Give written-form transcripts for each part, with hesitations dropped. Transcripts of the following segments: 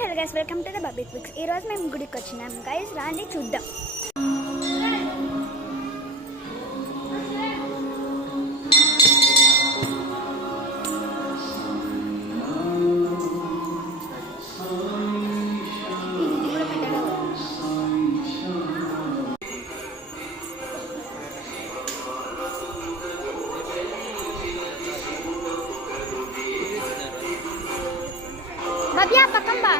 Hello guys, welcome to the Babbi quicks. ఈ రోజు మేము గుడికి వచ్చినాం గైస్, రాండి చూద్దాం. Babia పక్కం బా.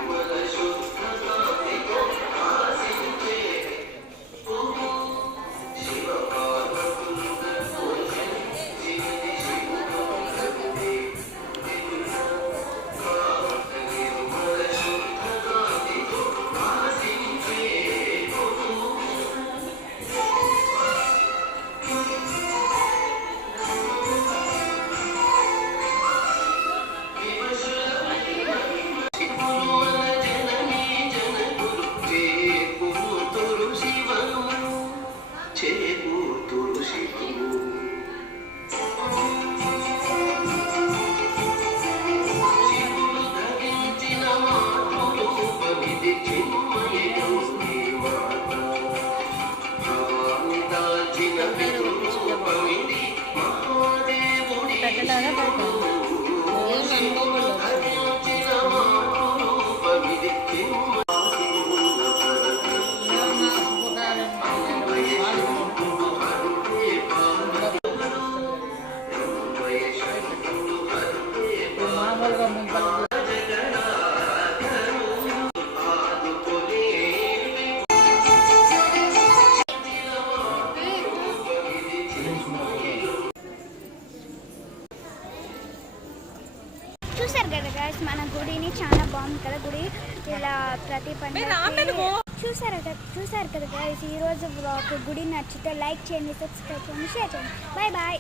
చూసారు కదా గైస్, మన గుడిని చాలా బాగుంది కదా. గుడి ఇలా ప్రతి పండుగ చూసారు కదా గైస్. ఈరోజు గుడి నచ్చితే లైక్ చేయండి, సబ్స్క్రైబ్ చేయండి, షేర్ చేయండి. Bye bye.